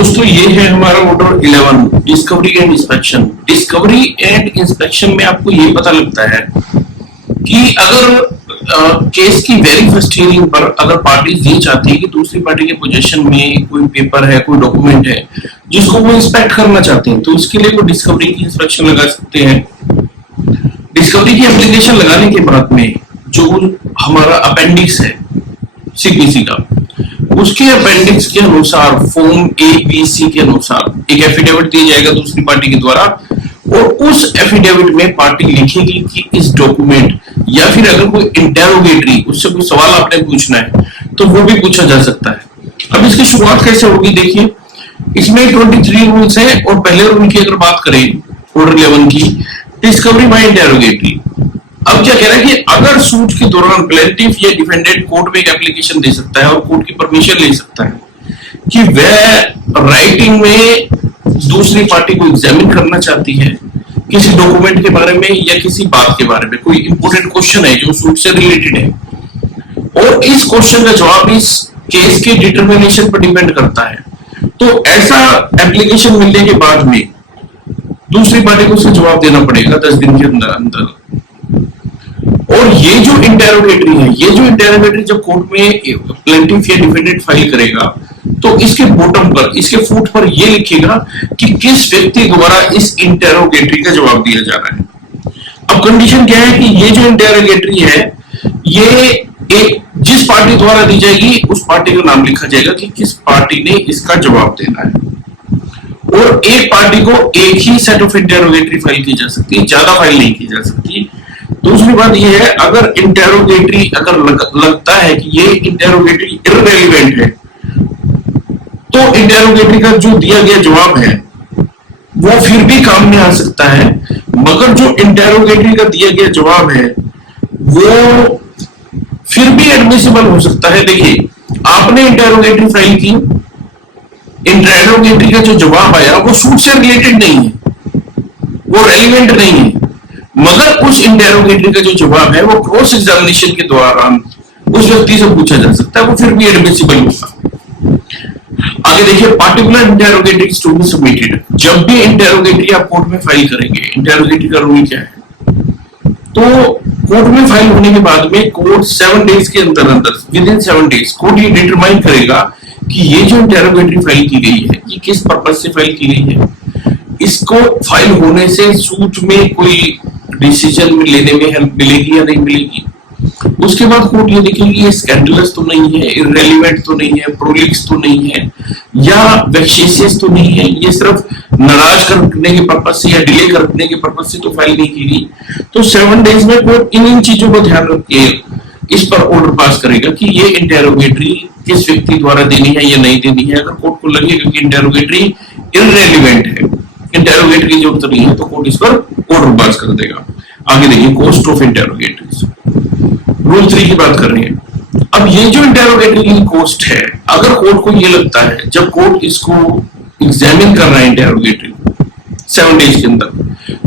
दोस्तों ये है हमारा order 11 discovery and inspection. Discovery and inspection में आपको ये पता लगता है कि अगर केस की वेरी फर्स्ट हियरिंग पर अगर पार्टीज ये चाहती है कि दूसरी पार्टी के पोजीशन में कोई पेपर है, कोई डॉक्यूमेंट है जिसको वो इंस्पेक्ट करना चाहते हैं, तो इसके लिए वो डिस्कवरी की इंस्पेक्शन लगा सकते हैं। डिस्कवरी की एप्लीकेशन लगाने के बाद में जो हमारा अपेंडिक्स है सीपीसी का, उसके अपेंडिक्स के अनुसार फॉर्म ए बी सी के अनुसार एक एफिडेविट दिया जाएगा दूसरी पार्टी के द्वारा, और उस एफिडेविट में पार्टी लिखेगी कि इस डॉक्यूमेंट या फिर अगर कोई इंटेरोगेटरी उससे कोई सवाल आपने पूछना है तो वो भी पूछा जा सकता है। अब इसकी शुरुआत कैसे होगी देखिए, इसमें 23 रूल्स है और पहले रूल की अगर बात करें ऑर्डर 11 की, डिस्कवरी बाय इंटेरोगेटरी। अब क्या कह रहा है कि अगर सूट के दौरान प्लेंटिफ या डिफेंडेंट कोर्ट में एक एप्लीकेशन दे सकता है और कोर्ट की परमिशन ले सकता है कि वह राइटिंग में दूसरी पार्टी को एग्जामिन करना चाहती है किसी डॉक्यूमेंट के बारे में या किसी बात के बारे में, कोई इंपॉर्टेंट क्वेश्चन है जो सूट से रिलेटेड है, और इस क्वेश्चन का जवाब इस केस के डिटर्मिनेशन पर डिपेंड करता है, तो ऐसा एप्लीकेशन मिलने के बाद में दूसरी पार्टी को उसका जवाब देना पड़ेगा 10 दिन के अंदर अंदर। और ये जो इंटेरोगेटरी है, ये जो इंटेरोगेटरी जब कोर्ट में प्लेंटिफ या डिफेंडेंट फाइल करेगा तो इसके बॉटम पर, इसके फुट पर ये लिखेगा कि किस व्यक्ति द्वारा इस इंटेरोगेटरी का जवाब दिया जा रहा है। अब कंडीशन क्या है कि ये जो इंटेरोगेटरी है ये एक जिस पार्टी द्वारा दी जाएगी उस पार्टी का नाम लिखा जाएगा कि किस पार्टी ने इसका जवाब देना है, और एक पार्टी को एक ही सेट ऑफ इंटेरोगेटरी फाइल की जा सकती है, ज्यादा फाइल नहीं की जा सकती। दूसरी बात यह है, अगर इंटेरोगेटरी अगर लगता है कि ये इंटेरोगेटरी इररेलेवेंट है तो इंटेरोगेटरी का जो दिया गया जवाब है वो फिर भी काम में आ सकता है, मगर जो इंटेरोगेटरी का दिया गया जवाब है वो फिर भी एडमिसिबल हो सकता है। देखिए, आपने इंटेरोगेटरी फाइल की, इंटेरोगेटरी का जो जवाब आया वो सूट से रिलेटेड नहीं है, वो रेलिवेंट नहीं है, मगर उस इंटेरोगेटरी का जो जवाब है वो क्रॉस एग्जामिनेशन के दौरान उस व्यक्ति से पूछा जा सकता है, वो फिर भी एडमिसिबल होगा। आगे देखिए, पार्टिकुलर इंटेरोगेटरी टू बी सबमिटेड। जब भी इंटेरोगेटरी आप कोर्ट में फाइल करेंगे, इंटेरोगेटरी का रूल क्या है, तो कोर्ट में फाइल होने के बाद में कोर्ट 7 डेज के अंदर अंदर, विद इन 7 डेज कोर्ट ये डिटरमाइन करेगा कि ये जो इंटेरोगेटरी फाइल की गई है ये किस पर्पज से फाइल की गई है, इसको फाइल होने से सूट में कोई डिसीजन में लेने में हेल्प मिलेगी या नहीं मिलेगी। उसके बाद कोर्ट ये देखेगी ये स्कैंडलस तो नहीं है, इररेलेवेंट तो नहीं है, प्रोलिक्स तो नहीं है, या वेक्शियस तो नहीं है, ये सिर्फ नाराज करने के पर्पज से या डिले करने के पर्पज से तो फाइल नहीं की गई। तो 7 डेज में कोर्ट इन चीजों को ध्यान रख के इस पर ऑर्डर पास करेगा कि ये इंटेरोगेटरी किस व्यक्ति द्वारा देनी है या नहीं देनी है। अगर कोर्ट को लगेगा कि इंटेरोगेटरी इररेलेवेंट है, इंटेरोगेटरी की जरूरत नहीं है, तो कोर्ट इस पर ऑर्डर पास कर देगा। आगे देखिए, कॉस्ट ऑफ इंटेरोगेटरीज, रूल 3 की बात कर रही है। अब ये जो इंटेरोगेटरी की कॉस्ट है, अगर कोर्ट को ये लगता है, जब कोर्ट इसको एग्जामिन कर रहा है इंटेरोगेटरी 7 डेज के अंदर,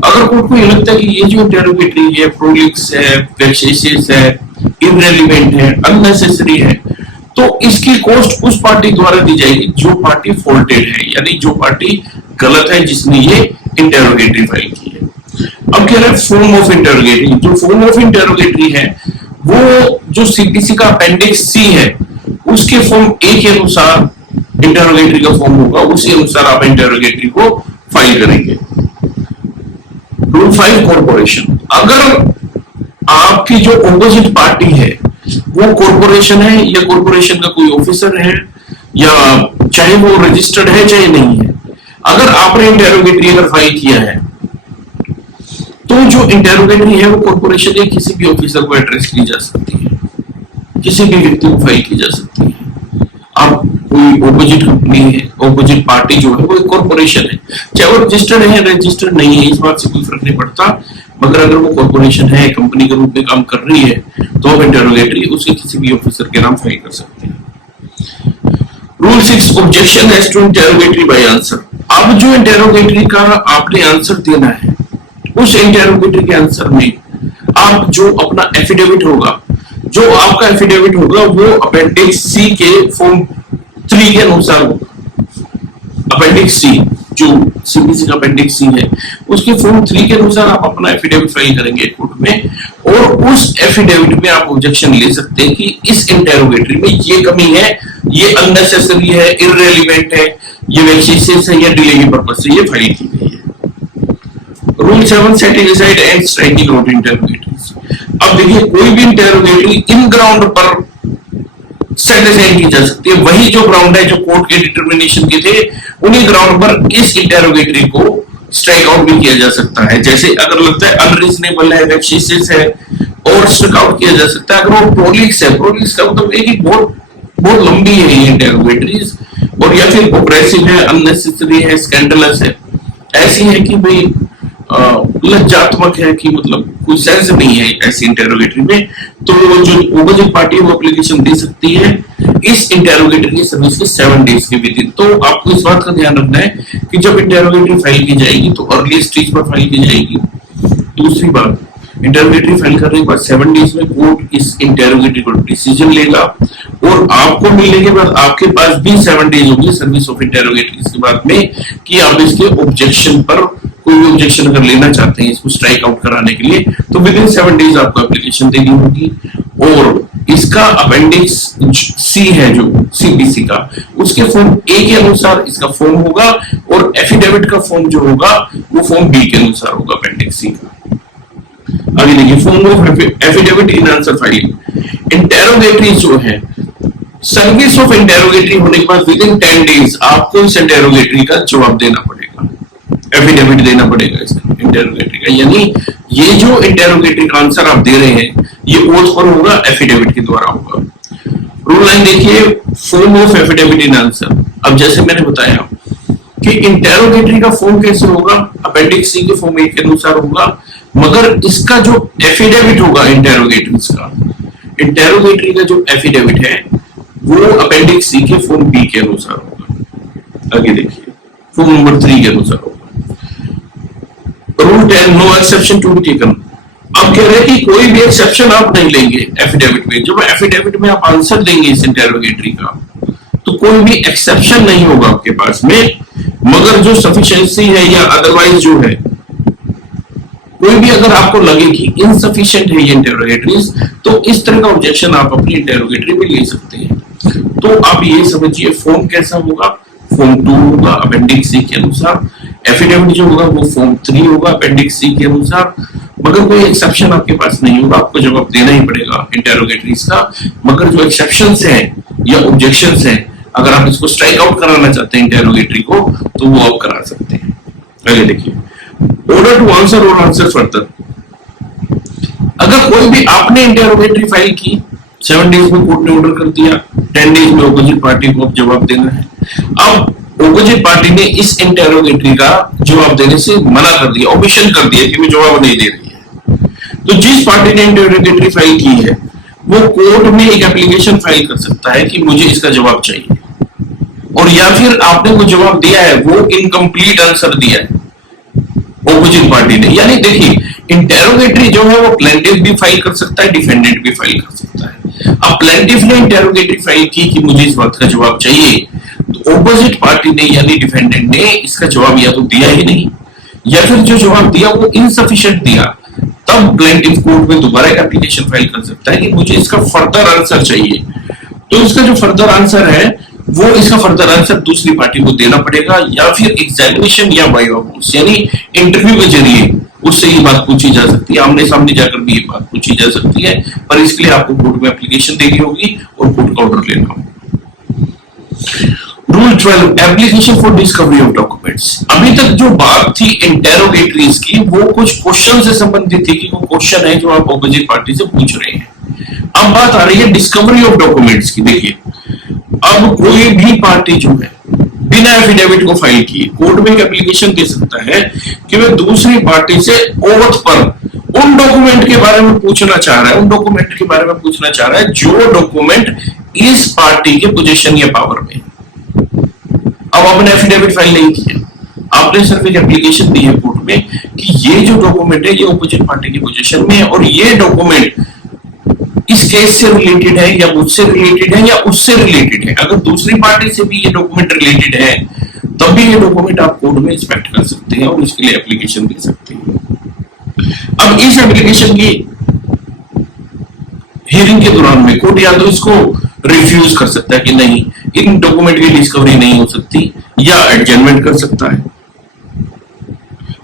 अगर कोर्ट को ये लगता है कि ये जो इंटेरोगेटरी है प्रोलिक्स है, वेक्शियस है, इररेलेवेंट है, अननेसेसरी है, तो इसकी कॉस्ट उस पार्टी द्वारा दी जाएगी जो पार्टी फॉल्टेड है, यानी जो पार्टी गलत है जिसने ये इंटेरोगेटरी फाइल की है। अब कह रहा है फॉर्म ऑफ इंटेरोगेटरी। जो फॉर्म ऑफ इंटेरोगेटरी है वो जो सीपीसी का अपेंडिक्स सी है उसके फॉर्म ए के अनुसार इंटेरोगेटरी का फॉर्म होगा, उसी अनुसार आप इंटेरोगेटरी को फाइल करेंगे। Rule 5 corporation. अगर आपकी जो ऑपोजिट पार्टी है वो कॉर्पोरेशन है या कॉर्पोरेशन का कोई ऑफिसर है, या चाहे वो रजिस्टर्ड है चाहे नहीं है, अगर आपने इंटेरोगेटरी अगर फाइल किया है तो जो इंटेरोगेटरी है वो कॉर्पोरेशन या किसी भी ऑफिसर को एड्रेस की जा सकती है, किसी भी व्यक्ति को फाइल की जा सकती है। अब कोई ऑपोजिट कंपनी है, ऑपोजिट पार्टी जो है वो एक कॉर्पोरेशन है, चाहे वो रजिस्टर्ड है रजिस्टर्ड नहीं है, इस बात से कोई फर्क नहीं पड़ता, मगर अगर वो कॉर्पोरेशन है, कंपनी के रूप में काम कर रही है, तो आप इंटेरोगेटरी उसके किसी भी ऑफिसर के नाम फाइल कर सकते हैं। Rule 6 objection as to interrogatory by answer. अब जो इंटेरोगेटरी का आपने आंसर देना है, उस इंटेरोगेटरी के आंसर में आप जो अपना एफिडेविट होगा, जो आपका एफिडेविट होगा वो अपेंडिक्स सी के फॉर्म 3 के अनुसार होगा। अपेंडिक्स सी, जो सीबीसी का अपेंडिक्स सी है, उसके फॉर्म 3 के अनुसार आप अपना एफिडेविट फाइल करेंगे कोर्ट में, और उस एफिडेविट में आप ऑब्जेक्शन ले सकते हैं कि इस इंटेरोगेटरी में ये कमी है, ये अननेसेसरी है, इररिलेवेंट है, ये वेक्सियस है, या डिले के पर्पज से ये फाइल की गई है। Rule 7, setting aside and striking out interrogatories. अब देखिए, कोई भी इंटेरोगेटरी इन ग्राउंड पर सेट असाइड की जा सकती है, वही जो ग्राउंड है जो कोर्ट के डिटर्मिनेशन के थे, उन्हीं ग्राउंड पर इस इंटेरोगेटरी को स्ट्राइक आउट भी किया जा सकता है। जैसे अगर लगता है अनरीजनेबल है, वेक्सियस है, और स्ट्राइक आउट किया जा सकता है। अगर वो प्रोलिक्स है, प्रोलिक्स का मतलब एक ही बहुत लंबी है ये इंटेरोगेटरीज, और या फिर ऑपरेसिव है, अननेसेसरी है, स्कैंडलस है, ऐसी है कि भाई लज्जात्मक है, कि मतलब कोई सेंस नहीं है ऐसी इंटेरोगेटरी में, तो जो ओपोजिट पार्टी है वो एप्लीकेशन दे सकती है इस इंटेरोगेटरी की सर्विस के 7 डेज के विदिन। तो आपको इस बात का ध्यान रखना है कि जब इंटेरोगेटरी फाइल की जाएगी तो अर्ली स्टेज पर फाइल की जाएगी। दूसरी बात, इंटेरोगेटरी फाइल करने के बाद 7 डेज में कोर्ट इस इंटेरोगेटरी को डिसीजन लेगा, और आपको मिलने के बाद आपके पास भी 7 डेज होंगे सर्विस ऑफ इंटेरोगेटरी के बाद में, कि आप इसके ऑब्जेक्शन पर कोई भी ऑब्जेक्शन अगर लेना चाहते हैं इसको स्ट्राइक आउट कराने के लिए, तो विद इन 7 डेज आपको एप्लीकेशन देनी होगी। और इसका अपेंडिक्स सी है जो सीबीसी का, उसके फॉर्म ए के अनुसार इसका फॉर्म होगा, और एफिडेविट का फॉर्म जो होगा वो फॉर्म बी के अनुसार होगा अपेंडिक्स सी का। आगे देखिए, form of affidavit in answer filing. Interrogatory जो है, सर्विस ऑफ इंटेरोगेटरी होने के बाद विद इन 10 डेज आपको इस इंटेरोगेटरी का जवाब देना पड़ेगा, एफिडेविट देना पड़ेगा इस इंटेरोगेटरी का। यानी ये जो इंटेरोगेटरी का आंसर आप दे रहे हैं ये ओथ पर होगा, एफिडेविट के द्वारा होगा। रूल 9 देखिए, form of affidavit in answer. अब जैसे मैंने बताया कि इंटेरोगेटरी का फॉर्म कैसे होगा, अपेंडिक्स सी के फॉर्म ए के अनुसार होगा, मगर इसका जो एफिडेविट होगा इंटेरोगेटरी का जो एफिडेविट है वो अपेंडिक्स सी के फॉर्म बी के अनुसार होगा। आगे देखिए, फॉर्म नंबर 3 के अनुसार होगा। Rule 10, no exception to be taken. अब कह रहे हैं कि कोई भी एक्सेप्शन आप नहीं लेंगे एफिडेविट में। जब एफिडेविट में आप आंसर देंगे इस इंटेरोगेटरी का, तो कोई भी एक्सेप्शन नहीं होगा आपके पास में, मगर जो सफिशिएंसी है या अदरवाइज जो है, कोई भी अगर आपको लगे कि इनसफिशिएंट है ये इंटेरोगेटरीज, तो इस तरह का ऑब्जेक्शन आप अपनी इंटेरोगेटरी में ले सकते हैं। तो आप ये समझिए फॉर्म कैसा होगा, फॉर्म 2 होगा अपेंडिक्स सी के अनुसार, एफिडेविट जो होगा वो फॉर्म 3 होगा अपेंडिक्स सी के अनुसार, मगर कोई एक्सेप्शन आपके पास नहीं होगा, आपको जवाब देना ही पड़ेगा इंटेरोगेटरीज का। मगर जो एक्सेप्शंस हैं या ऑब्जेक्शंस हैं, अगर आप इसको स्ट्राइक आउट कराना चाहते हैं इंटेरोगेटरी को, तो वो आप करा सकते हैं। आगे देखिए, ऑर्डर टू आंसर और आंसर फर्दर। अगर कोई भी आपने इंटेरोगेटरी फाइल की, 7 डेज में कोर्ट ने ऑर्डर कर दिया, 10 डेज में ऑपोजिट पार्टी को जवाब देना है। अब ऑपोजिट पार्टी ने इस इंटेरोगेटरी का जवाब देने से मना कर दिया, ओमिशन कर दिया कि मैं जवाब नहीं दे रही है, तो जिस पार्टी ने इंटेरोगेटरी फाइल की है वो कोर्ट में एक एप्लीकेशन फाइल कर सकता है कि मुझे इसका जवाब चाहिए, और या फिर आपने वो जवाब दिया है वो इनकम्प्लीट आंसर दिया है ऑपोजिट पार्टी ने। यानी देखिए, इंटेरोगेटरी जो है वो प्लेंटिफ भी फाइल कर सकता है, डिफेंडेंट भी फाइल कर सकता है। अब प्लेंटिफ ने इंटेरोगेटरी फाइल की कि मुझे इस बात का जवाब चाहिए, तो ऑपोजिट पार्टी ने यानी डिफेंडेंट ने इसका जवाब या तो दिया ही नहीं, या फिर जो जवाब दिया वो इनसफिशिएंट दिया, तब प्लेंटिफ कोर्ट में दोबारा एक एप्लीकेशन फाइल कर सकता है कि मुझे इसका फर्दर आंसर चाहिए। तो इसका जो फर्दर आंसर है वो इसका फर्दर आंसर दूसरी पार्टी को देना पड़ेगा, या फिर एग्जामिनेशन या वाइवा बोर्ड्स यानी इंटरव्यू के जरिए उससे ये बात पूछी जा सकती है, आमने सामने जाकर भी ये बात पूछी जा सकती है, पर इसके लिए आपको कोर्ट में एप्लीकेशन देनी होगी और कोर्ट का ऑर्डर लेना होगा। Rule 12, application for discovery of documents. अभी तक जो बात थी इंटेरोगेटरीज की वो कुछ क्वेश्चन से संबंधित थी कि वो क्वेश्चन है जो आप ऑपोजिट पार्टी से पूछ रहे हैं। अब बात आ रही है डिस्कवरी ऑफ डॉक्यूमेंट्स की। देखिए, अब कोई भी पार्टी जो है बिना एफिडेविट को फाइल किए कोर्ट में एक एप्लीकेशन दे सकता है कि वह दूसरी पार्टी से ओथ पर उन डॉक्यूमेंट के बारे में पूछना चाह रहा है, उन डॉक्यूमेंट के बारे में पूछना चाह रहा है जो डॉक्यूमेंट इस पार्टी के पोजीशन या पावर में। अब आपने एफिडेविट फाइल नहीं किया, आपने सिर्फ एक एप्लीकेशन दी है कोर्ट में कि ये जो डॉक्यूमेंट है ये अपोजिट पार्टी की पोजीशन में है, और ये डॉक्यूमेंट इस केस से रिलेटेड है या मुझसे रिलेटेड है या उससे रिलेटेड है। अगर दूसरी पार्टी से भी ये डॉक्यूमेंट रिलेटेड है तभी ये डॉक्यूमेंट आप कोर्ट में इंस्पेक्ट कर सकते हैं और इसके लिए एप्लीकेशन दे सकते हैं। अब इस एप्लीकेशन की हियरिंग के दौरान में कोर्ट या तो इसको रिफ्यूज कर सकता है कि नहीं, इन डॉक्यूमेंट की डिस्कवरी नहीं हो सकती, या एडजमेंट कर सकता है।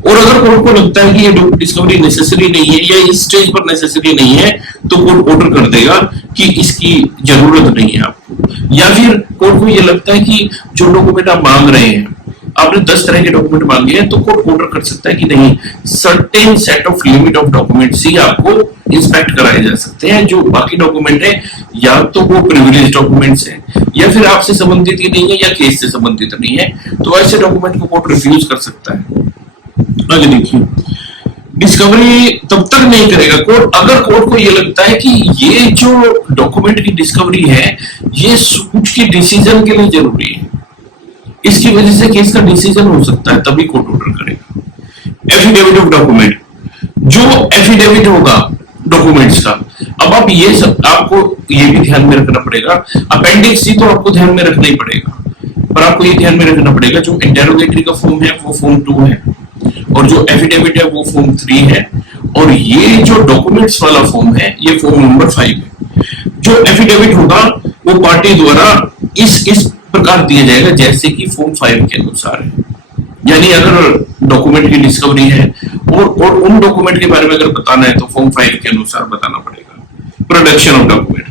और अगर कोर्ट को लगता है कि ये डिस्कवरी नेसेसरी नहीं है या इस स्टेज पर नेसेसरी नहीं है, तो कोर्ट ऑर्डर कर देगा कि इसकी जरूरत नहीं है आपको। या फिर कोर्ट को ये लगता है कि जो डॉक्यूमेंट आप मांग रहे हैं, आपने 10 तरह के डॉक्यूमेंट मांगे हैं, तो कोर्ट ऑर्डर कर सकता है कि नहीं, certain set of limit of documents ही आपको इंस्पेक्ट कराए जा सकते हैं। जो बाकी डॉक्यूमेंट है या तो वो प्रिविलेज डॉक्यूमेंट्स है, या फिर आपसे संबंधित ही नहीं है, या केस से संबंधित नहीं है, तो ऐसे डॉक्यूमेंट को कोर्ट रिफ्यूज कर सकता है। आगे देखिए, डिस्कवरी तब तक नहीं करेगा कोर्ट अगर कोर्ट को यह लगता है कि ये जो डॉक्यूमेंट की डिस्कवरी है ये सूट के डिसीजन के लिए जरूरी है, इसकी वजह से केस का डिसीजन हो सकता है, तभी कोर्ट ऑर्डर करेगा। एफिडेविट ऑफ डॉक्यूमेंट, जो एफिडेविट होगा डॉक्यूमेंट्स का, अब आप ये सब आपको ये भी ध्यान में रखना पड़ेगा। अपेंडिक्स सी तो आपको ध्यान में रखना ही पड़ेगा, पर आपको ये ध्यान में रखना पड़ेगा जो इंटेरोगेटरी का फॉर्म है वो फॉर्म 2 है, और जो एफिडेविट है वो फॉर्म 3 है, और ये जो डॉक्यूमेंट्स वाला फॉर्म है ये फॉर्म नंबर 5 है। जो एफिडेविट होगा वो पार्टी द्वारा इस प्रकार दिया जाएगा जैसे कि फॉर्म 5 के अनुसार है। यानी अगर डॉक्यूमेंट की डिस्कवरी है और उन डॉक्यूमेंट के बारे में अगर बताना है तो फॉर्म 5 के अनुसार बताना पड़ेगा। प्रोडक्शन ऑफ डॉक्यूमेंट,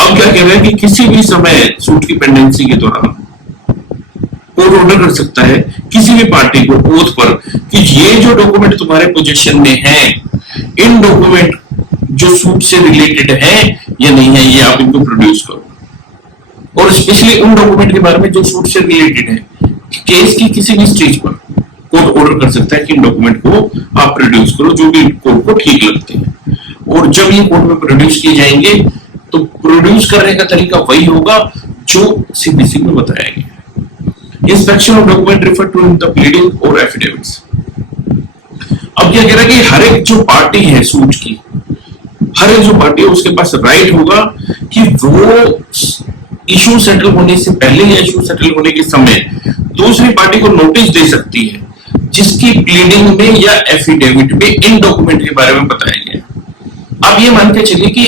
अब क्या कह रहे हैं कि किसी भी समय सूट की पेंडेंसी के दौरान कोर्ट ऑर्डर कर सकता है किसी भी पार्टी को ओथ पर कि ये जो डॉक्यूमेंट तुम्हारे पोजीशन में है, इन डॉक्यूमेंट जो सूट से रिलेटेड है या नहीं है, ये आप इनको प्रोड्यूस करो। और स्पेशली उन डॉक्यूमेंट के बारे में जो सूट से रिलेटेड है, केस की किसी भी स्टेज पर कोर्ट ऑर्डर कर सकता है कि इन डॉक्यूमेंट को आप प्रोड्यूस करो जो भी कोर्ट को ठीक लगते हैं। और जब ये कोर्ट में प्रोड्यूस किए जाएंगे तो प्रोड्यूस करने का तरीका वही होगा जो सीबीसी में बताया गया। Inspection of document refer to the pleading और एफिडेविट्स। अब क्या कह रहा है कि हर एक जो पार्टी है सूट की, हर एक जो पार्टी है उसके पास राइट होगा कि वो इशू सेटल होने से पहले या इशू सेटल होने के समय दूसरी पार्टी को नोटिस दे सकती है जिसकी प्लीडिंग में या एफिडेविट में इन डॉक्यूमेंट के बारे में बताया गया। अब ये मान के चलिए कि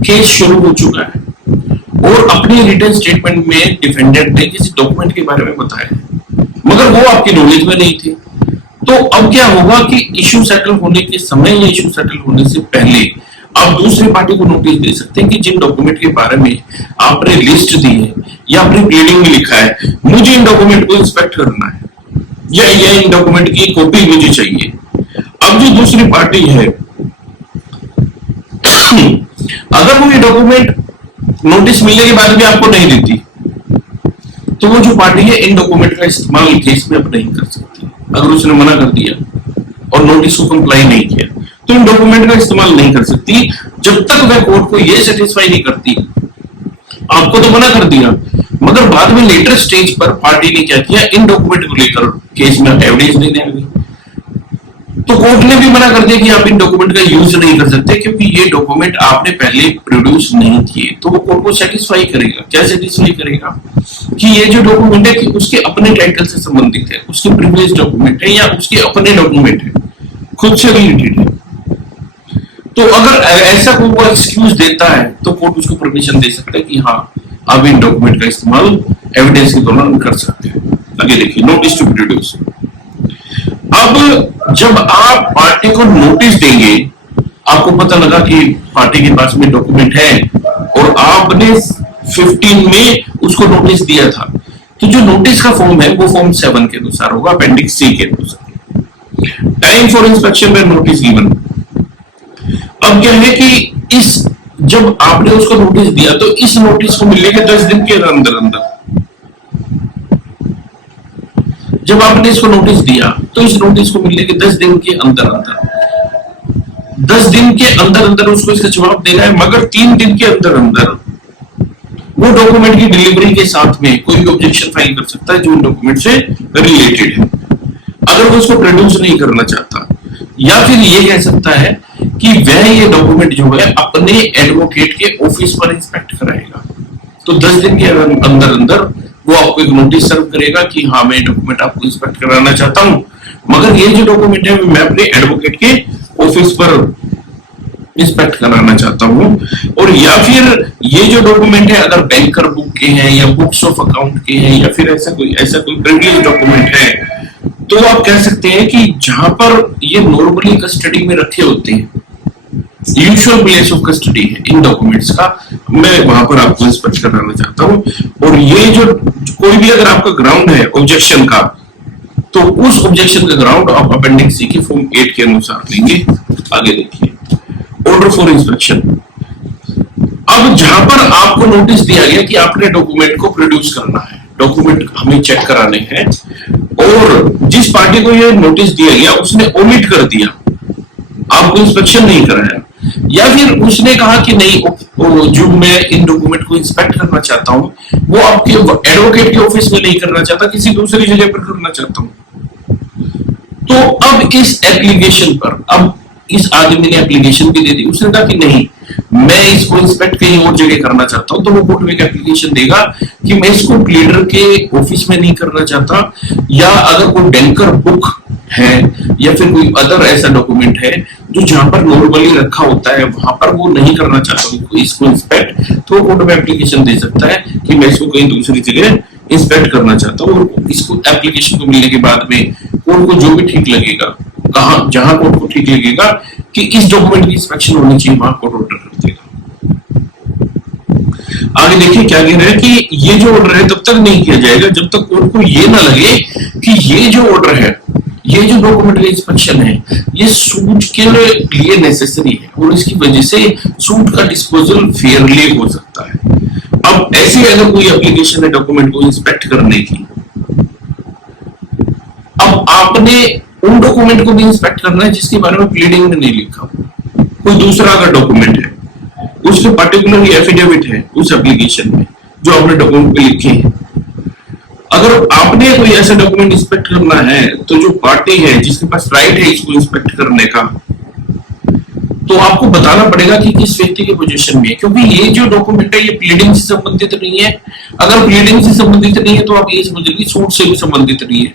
केस शुरू हो चुका है और अपनी रिटन स्टेटमेंट में डिफेंडेंट ने किसी डॉक्यूमेंट के बारे में बताया, मगर वो आपकी नॉलेज में नहीं थे, तो अब क्या होगा कि इशू सेटल होने के समय या इशू सेटल होने से पहले आप दूसरी पार्टी को नोटिस दे सकते हैं कि जिन डॉक्यूमेंट के बारे में आपने लिस्ट दी है या अपनी प्लीडिंग में लिखा है, मुझे इन डॉक्यूमेंट को इंस्पेक्ट करना है या इन डॉक्यूमेंट की कॉपी मुझे चाहिए। अब जो दूसरी पार्टी है अगर वो ये डॉक्यूमेंट नोटिस मिलने के बाद भी आपको नहीं देती, तो वो जो पार्टी है इन डॉक्यूमेंट का इस्तेमाल केस में अब नहीं कर सकती। अगर उसने मना कर दिया और नोटिस को कंप्लाई नहीं किया तो इन डॉक्यूमेंट का इस्तेमाल नहीं कर सकती जब तक वह कोर्ट को यह सेटिस्फाई नहीं करती। आपको तो मना कर दिया, मगर बाद में लेटर स्टेज पर पार्टी ने क्या किया, इन डॉक्यूमेंट को लेकर केस में एविडेंस देने आ गई, तो कोर्ट ने भी मना कर दिया कि आप इन डॉक्यूमेंट का यूज नहीं कर सकते क्योंकि ये डॉक्यूमेंट आपने पहले प्रोड्यूस नहीं किए। तो वो कोर्ट को सेटिस्फाई करेगा। क्या सेटिस्फाई करेगा कि ये जो डॉक्यूमेंट है कि उसके अपने टाइटल से संबंधित है, उसके प्रिविलेज डॉक्यूमेंट है या उसके अपने डॉक्यूमेंट है, खुद से रिलेटेड है। तो अगर ऐसा कोई वो एक्सक्यूज देता है तो कोर्ट उसको परमिशन दे सकता है कि हाँ आप इन डॉक्यूमेंट का इस्तेमाल एविडेंस के दौरान कर सकते हैं। आगे देखिए, नोटिस टू प्रोड्यूस। अब जब आप पार्टी को नोटिस देंगे, आपको पता लगा कि पार्टी के पास में डॉक्यूमेंट है और आपने 15 में उसको नोटिस दिया था, तो जो नोटिस का फॉर्म है वो फॉर्म 7 के अनुसार होगा, अपेंडिक्स सी के अनुसार। टाइम फॉर इंस्पेक्शन में नोटिस गिवन। अब क्या है कि जब आपने उसको नोटिस दिया तो इस नोटिस को मिलने के 10 दिन के अंदर अंदर, जब आपने इसको नोटिस दिया तो इस नोटिस को मिलने के 10 दिन के अंदर अंदर 10 दिन के अंदर अंदर उसको इसका जवाब देना है, मगर 3 दिन के अंदर अंदर वो डॉक्यूमेंट की डिलीवरी के साथ में कोई भी ऑब्जेक्शन फाइल कर सकता है जो डॉक्यूमेंट से रिलेटेड है, अगर वो उसको प्रोड्यूस नहीं करना चाहता। या फिर ये कह सकता है कि वह ये डॉक्यूमेंट जो है अपने एडवोकेट के ऑफिस पर इंस्पेक्ट कराएगा, तो 10 दिन के अंदर अंदर वो आपको एक नोटिस सर्व करेगा कि हाँ मैं डॉक्यूमेंट आपको इंस्पेक्ट कराना चाहता हूँ, मगर ये जो डॉक्यूमेंट है मैं अपने एडवोकेट के ऑफिस पर इंस्पेक्ट कराना चाहता हूँ। और या फिर ये जो डॉक्यूमेंट है अगर बैंकर बुक के हैं या बुक्स ऑफ अकाउंट के हैं या फिर ऐसा कोई प्रिविलेज डॉक्यूमेंट है, तो आप कह सकते हैं कि जहां पर ये नॉर्मली कस्टडी में रखे होते हैं, यूजुअल प्लेस ऑफ कस्टडी है इन डॉक्यूमेंट्स का, मैं वहां पर आपको इंस्पेक्ट कराना चाहता हूँ। और ये जो कोई भी अगर आपका ग्राउंड है ऑब्जेक्शन का, तो उस ऑब्जेक्शन का ग्राउंड आप अपेंडिक्स सी के फॉर्म 8 के अनुसार लेंगे। आगे देखिए, ऑर्डर फॉर इंस्पेक्शन। अब जहां पर आपको नोटिस दिया गया कि आपने डॉक्यूमेंट को प्रोड्यूस करना है, डॉक्यूमेंट हमें चेक कराने हैं, और जिस पार्टी को ये नोटिस दिया गया उसने ओमिट कर दिया, आपको इंस्पेक्शन नहीं कराया, या फिर उसने कहा कि नहीं जो मैं इन डॉक्यूमेंट को इंस्पेक्ट करना चाहता हूं वो आपके एडवोकेट के ऑफिस में नहीं करना चाहता, किसी दूसरी जगह पर करना चाहता हूं, तो अब इस एप्लीकेशन पर, अब इस आदमी ने एप्लीकेशन भी दे दी, उसने कहा कि नहीं मैं इसको इंस्पेक्ट कहीं और जगह करना चाहता हूं, तो वो कोर्ट में एक एप्लीकेशन देगा कि मैं इसको प्लीडर के ऑफिस में नहीं करना चाहता, या अगर कोई बैंकर बुक है या फिर कोई अदर ऐसा डॉक्यूमेंट है जो जहां पर नॉर्मली रखा होता है वहां पर वो नहीं करना चाहता इसको इंस्पेक्ट, तो कोर्ट में एप्लीकेशन दे सकता है कि मैं इसको कहीं दूसरी जगह इंस्पेक्ट करना चाहता हूँ। और इसको एप्लीकेशन को मिलने के बाद में कोर्ट को जो भी ठीक लगेगा, कहां जहां कोर्ट को ठीक लगेगा कि इस डॉक्यूमेंट की इंस्पेक्शन होनी चाहिए, वहां कोर्ट ऑर्डर कर देगा। आगे देखिए क्या कह रहा है कि ये जो ऑर्डर है तब तक नहीं किया जाएगा जब तक कोर्ट को ये ना लगे कि ये जो ऑर्डर है, ये जो डॉक्यूमेंट का इंस्पेक्शन है, ये सूट के लिए नेसेसरी है और इसकी वजह से सूट का डिस्पोजल फेयरली हो सकता है। अब ऐसी अगर कोई एप्लीकेशन है डॉक्यूमेंट को इंस्पेक्ट करने की, अब आपने उन डॉक्यूमेंट को भी इंस्पेक्ट करना है जिसके बारे में प्लीडिंग में नहीं लिखा, कोई दूसरा अगर डॉक्यूमेंट है, उसके पर्टिकुलर एफिडेविट है उस एप्लीकेशन में जो आपने डॉक्यूमेंट पे लिखे हैं, अगर आपने कोई ऐसा डॉक्यूमेंट इंस्पेक्ट करना है तो जो पार्टी है जिसके पास राइट है इसको इंस्पेक्ट करने का, तो आपको बताना पड़ेगा कि किस व्यक्ति के पोजीशन में है, क्योंकि ये जो डॉक्यूमेंट है ये प्लीडिंग से संबंधित नहीं है। अगर प्लीडिंग से संबंधित नहीं है तो आप ये समझ लीजिए सूट से भी संबंधित नहीं है,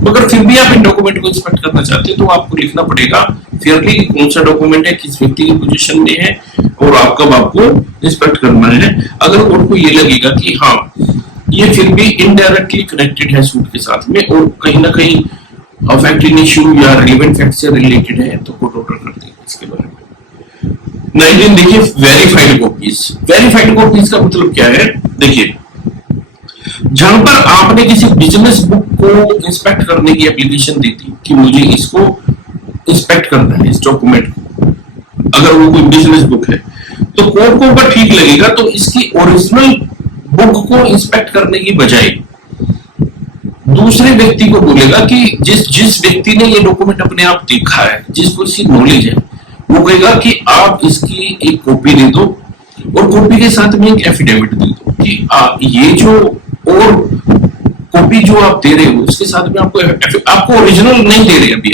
मगर फिर भी आप इन डॉक्यूमेंट को इंस्पेक्ट करना चाहते हैं तो आपको लिखना पड़ेगा फेयरली कि कौन सा डॉक्यूमेंट है, किस व्यक्ति के पोजीशन में है और आप कब आपको इंस्पेक्ट करना है। अगर कोर्ट को ये लगेगा कि हाँ ये फिर भी इनडायरेक्टली कनेक्टेड है सूट के साथ में और कहीं ना कहीं अफेक्टिंग इश्यू या रिलेवेंट फैक्ट से रिलेटेड है, तो कोर्ट ऑर्डर कर देगा इसके बारे में। 19 देखिए, वेरीफाइड कॉपीज। वेरीफाइड कॉपीज का मतलब क्या है, देखिए जहां पर आपने किसी बिजनेस बुक को इंस्पेक्ट करने की एप्लीकेशन दी थी कि मुझे इसको इंस्पेक्ट करना है, इस डॉक्यूमेंट को, अगर वो कोई बिजनेस बुक है तो कोर्ट को अगर ठीक लगेगा तो इसकी ओरिजिनल बुक को इंस्पेक्ट करने की बजाय दूसरे व्यक्ति को बोलेगा कि जिस व्यक्ति ने ये डॉक्यूमेंट अपने आप देखा है, जिसको इसकी नॉलेज है, वो कहेगा कि आप इसकी एक कॉपी दे दो और कॉपी के साथ में एक एफिडेविट दे दो कि ये जो और कॉपी जो आप दे रहे हो उसके साथ में आपको ओरिजिनल नहीं दे रहे, अभी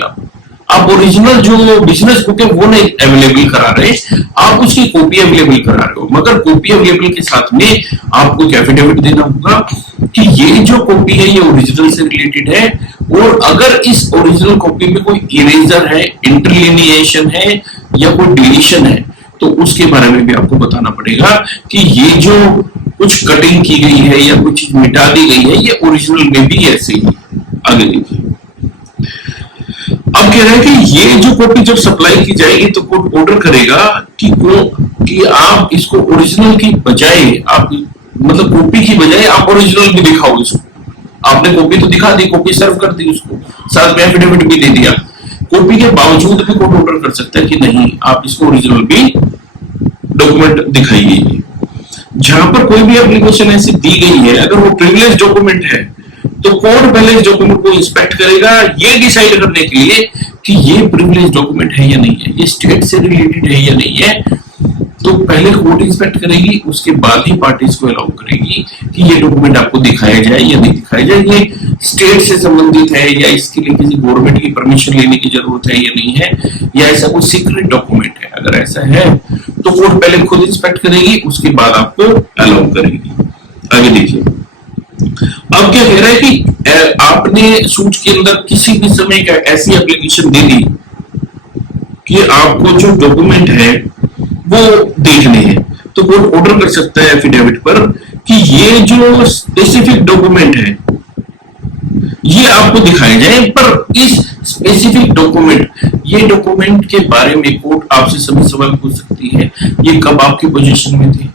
आप ओरिजिनल जो बिजनेस बुक है वो नहीं अवेलेबल करा रहे, आप उसकी कॉपी अवेलेबल करा रहे हो, मगर कॉपी अवेलेबल के साथ में आपको एक एफिडेविट देना होगा कि ये जो कॉपी है ये ओरिजिनल से रिलेटेड है, और अगर इस ओरिजिनल कॉपी में कोई इरेजर है, इंटरलिनिएशन है या कोई डिलीशन है तो उसके बारे में भी आपको बताना पड़ेगा कि ये जो कुछ कटिंग की गई है या कुछ मिटा दी गई है ये ओरिजिनल में भी ऐसे ही है। आगे देखिए, अब कह रहे हैं कि ये जो कॉपी जब सप्लाई की जाएगी तो कोर्ट ऑर्डर करेगा कि आप इसको ओरिजिनल की बजाय, आप मतलब कॉपी की बजाय आप ओरिजिनल भी दिखाओ इसको। आपने कॉपी तो दिखा दी, कॉपी सर्व कर दी उसको, साथ में एफिडेविट भी दे दिया, कॉपी के बावजूद भी कोर्ट ऑर्डर कर सकता है कि नहीं आप इसको ओरिजिनल भी डॉक्यूमेंट दिखाइए। जहां पर कोई भी एप्लीकेशन ऐसी दी गई है, अगर वो प्रिविलेज डॉक्यूमेंट है तो कोर्ट पहले इस डॉक्यूमेंट को इंस्पेक्ट करेगा ये डिसाइड करने के लिए कि ये प्रिविलेज डॉक्यूमेंट है या नहीं है, ये स्टेट से रिलेटेड है या नहीं है। तो पहले कोर्ट इंस्पेक्ट करेगी, उसके बाद ही पार्टीज को अलाउ करेगी कि ये डॉक्यूमेंट आपको दिखाया जाए या नहीं दिखाया जाए, ये स्टेट से संबंधित है या इसके लिए किसी गवर्नमेंट की परमिशन लेने की जरूरत है या नहीं है, या ऐसा कोई सीक्रेट डॉक्यूमेंट है। अगर ऐसा है तो कोर्ट पहले खुद इंस्पेक्ट करेगी, उसके बाद आपको अलाउ करेगी। आगे देखिए, अब क्या कह रहा है कि आपने सूट के अंदर किसी भी समय का ऐसी एप्लीकेशन दे दी कि आपको जो डॉक्यूमेंट है वो देखने हैं, तो कोर्ट ऑर्डर कर सकता है एफिडेविट पर कि ये जो स्पेसिफिक डॉक्यूमेंट है ये आपको दिखाए जाए, पर इस स्पेसिफिक डॉक्यूमेंट, ये डॉक्यूमेंट के बारे में कोर्ट आपसे सभी सवाल पूछ सकती है, ये कब आपकी पोजीशन में थे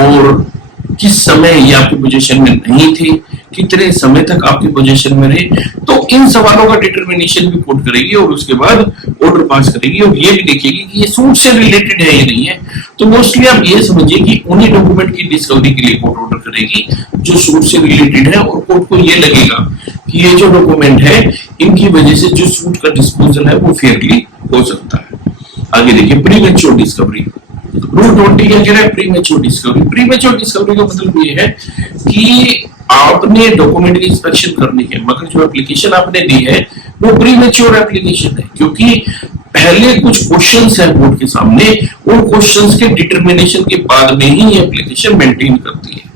और किस समय ये आपकी पोजीशन में नहीं थे, कितने समय तक आपकी पोजीशन में रहे। तो इन सवालों का डिटर्मिनेशन भी कोर्ट करेगी और उसके बाद ऑर्डर पास करेगी और ये भी देखेगी कि ये सूट से रिलेटेड है या नहीं है। तो मोस्टली आप ये समझिए कि उन्हीं डॉक्यूमेंट की डिस्कवरी के लिए कोर्ट ऑर्डर करेगी जो सूट से रिलेटेड है, और कोर्ट को ये लगेगा कि ये जो डॉक्यूमेंट है इनकी वजह से जो सूट का डिस्पोजल है वो फेयरली हो सकता है। आगे देखिए प्रीमेच्योर डिस्कवरी। रूल 20 क्या कह रहा है? Premature discovery. प्रीमेच्योर डिस्कवरी का मतलब ये है कि आपने डॉक्यूमेंट की इंस्पेक्शन करनी है, मगर जो एप्लीकेशन आपने दी है वो प्रीमेच्योर एप्लीकेशन है, क्योंकि पहले कुछ क्वेश्चंस हैं कोर्ट के सामने, उन क्वेश्चंस के डिटर्मिनेशन के बाद में ही ये एप्लीकेशन मेंटेन करती है।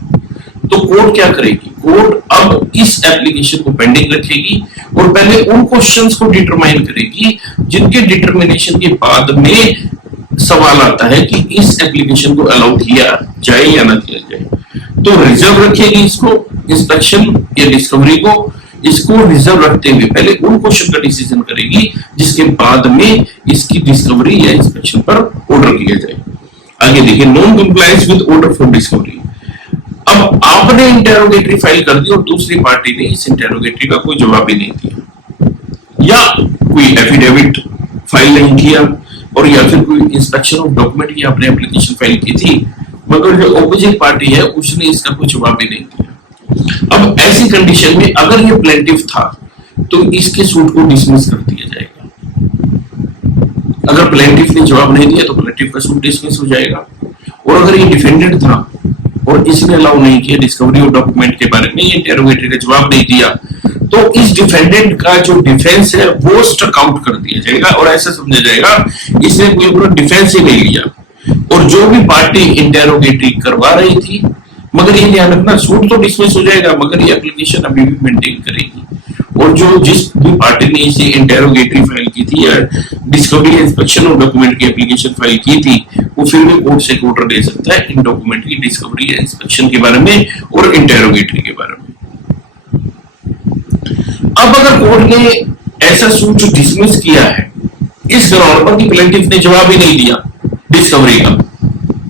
तो कोर्ट क्या करेगी? कोर्ट अब इस एप्लीकेशन को पेंडिंग रखेगी और पहले उन क्वेश्चंस को डिटरमाइन करेगी जिनके डिटर्मिनेशन के बाद में सवाल आता है कि इस एप्लीकेशन को अलाउ किया जाए या ना किया जाए। तो रिजर्व रखेगी इसको, इंस्पेक्शन या डिस्कवरी को, इसको रिजर्व रखते हुए पहले उन क्वेश्चन का डिसीजन करेगी जिसके बाद में इसकी डिस्कवरी या इंस्पेक्शन पर ऑर्डर किया जाए। आगे देखिए non compliance with order for discovery. अब आपने इंटेरोगेटरी फाइल कर दी और दूसरी पार्टी ने इस इंटेरोगेटरी का कोई जवाब ही नहीं दिया, या कोई एफिडेविट फाइल नहीं किया, और या फिर कोई इंस्पेक्शन ऑफ डॉक्यूमेंट की आपने एप्लीकेशन फाइल की थी, मगर जो ऑपोजिट पार्टी है उसने इसका कोई जवाब भी नहीं दिया। अब ऐसी कंडीशन में अगर ये प्लेंटिफ था तो इसके सूट को डिसमिस कर दिया जाएगा। अगर प्लेंटिफ ने जवाब नहीं दिया तो प्लेंटिफ का सूट डिसमिस हो जाएगा, और अगर ये डिफेंडेंट था और इसने अलाउ नहीं किया डिस्कवरी और डॉक्यूमेंट के बारे में, ये इंटेरोगेटरी का जवाब नहीं दिया, तो इस डिफेंडेंट का जो डिफेंस है वो स्ट्रक आउट कर दिया जाएगा और ऐसा समझा जाएगा इसने कोई पूरा डिफेंस ही नहीं लिया। और जो भी पार्टी इंटेरोगेटरी करवा रही थी, मगर ये ध्यान रखना सूट तो डिसमिस हो जाएगा मगर ये एप्लीकेशन अभी भी मेंटेन करेगी, और जो जिस भी पार्टी ने इसे इंटेरोगेटरी फाइल की थी या डिस्कवरी इंस्पेक्शन और डॉक्यूमेंट की एप्लीकेशन फाइल की थी, वो फिर भी कोर्ट से ऑर्डर दे सकता है इन डॉक्यूमेंट की डिस्कवरी या इंस्पेक्शन के बारे में और इंटेरोगेटरी के बारे में। अब अगर कोर्ट ने ऐसा सूट डिसमिस किया है इस ग्राउंड पर कि प्लेंटिफ ने जवाब ही नहीं दिया डिस्कवरी का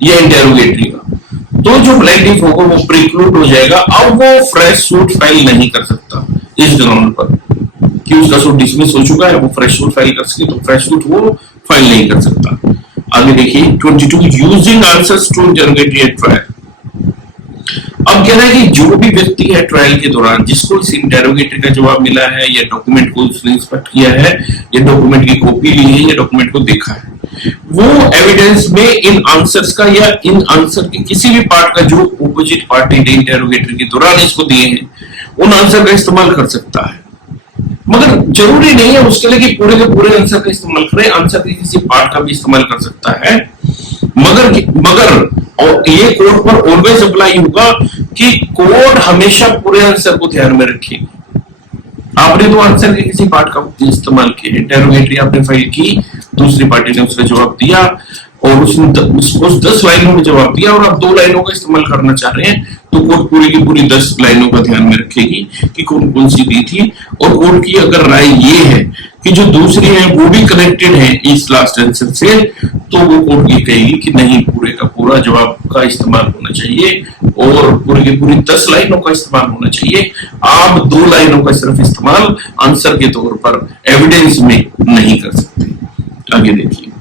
या इंटेरोगेटरी का, तो जो प्लेंटिफ होगा वो प्रिक्लूड हो जाएगा। अब वो फ्रेश सूट फाइल नहीं कर सकता इस ग्राउंड पर कि उसका सूट डिसमिस हो चुका है, वो फ्रेश सूट फाइल कर सके, तो फ्रेश सूट वो फाइल नहीं कर सकता। आगे देखिए 22 using answers to interrogatory at trial. अब कह रहा है कि जो भी व्यक्ति है ट्रायल के दौरान जिसको इस इंटेरोगेटरी का जवाब मिला है या डॉक्यूमेंट को उसने इंस्पेक्ट किया है या डॉक्यूमेंट की कॉपी ली है या डॉक्यूमेंट को देखा है, वो एविडेंस में इन आंसर्स का या इन आंसर के किसी भी पार्ट का जो ऑपोजिट पार्टी ने इंटेरोगेटरी के दौरान इसको दिए हैं उन आंसर का इस्तेमाल कर सकता है। मगर जरूरी नहीं है उसके लिए कि पूरे के पूरे आंसर का इस्तेमाल करे, आंसर के किसी पार्ट का भी इस्तेमाल कर सकता है। मगर और ये कोर्ट पर ऑलवेज अप्लाई होगा कि कोर्ट हमेशा पूरे आंसर को ध्यान में रखेगी। आपने तो आंसर के किसी पार्ट का इस्तेमाल किया, इंटेरोगेटरी आपने फाइल की, दूसरी पार्टी ने उसका जवाब दिया और उसने उसको 10 लाइनों में जवाब दिया और आप 2 लाइनों का इस्तेमाल करना चाह रहे हैं, तो कोर्ट पूरी की पूरी 10 लाइनों का ध्यान में रखेगी कि कौन कौन सी दी थी। और कोर्ट की अगर राय ये है कि जो दूसरी है वो भी कनेक्टेड है इस लास्ट आंसर से, तो वो कोर्ट ये कहेगी कि नहीं, पूरे का पूरा जवाब का इस्तेमाल होना चाहिए और पूरी की पूरी 10 लाइनों का इस्तेमाल होना चाहिए। आप 2 लाइनों का सिर्फ इस्तेमाल आंसर के तौर पर एविडेंस में नहीं कर सकते। आगे देखिए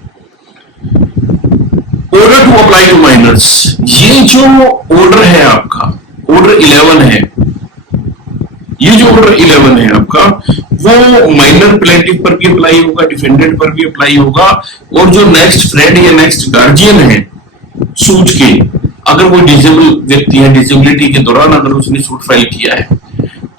order to apply to minors. ये जो ऑर्डर है आपका, ऑर्डर 11 है, ये जो ऑर्डर 11 है आपका वो माइनर प्लेंटिफ पर भी अप्लाई होगा, डिफेंडेंट पर भी अप्लाई होगा, और जो नेक्स्ट फ्रेंड या नेक्स्ट गार्जियन है सूट के, अगर वो डिसेबल व्यक्ति है, डिसेबिलिटी के दौरान अगर उसने सूट फाइल किया है,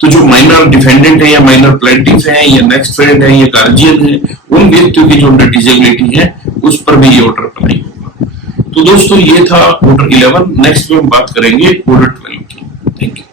तो जो माइनर डिफेंडेंट है या माइनर प्लेंटिफ है या नेक्स्ट फ्रेंड है या गार्जियन है, उन व्यक्तियों की जो अंडर डिसेबिलिटी है उस पर भी ये ऑर्डर अप्लाई होगा। तो दोस्तों ये था ऑर्डर 11। नेक्स्ट में हम बात करेंगे ऑर्डर 12 की। Thank you.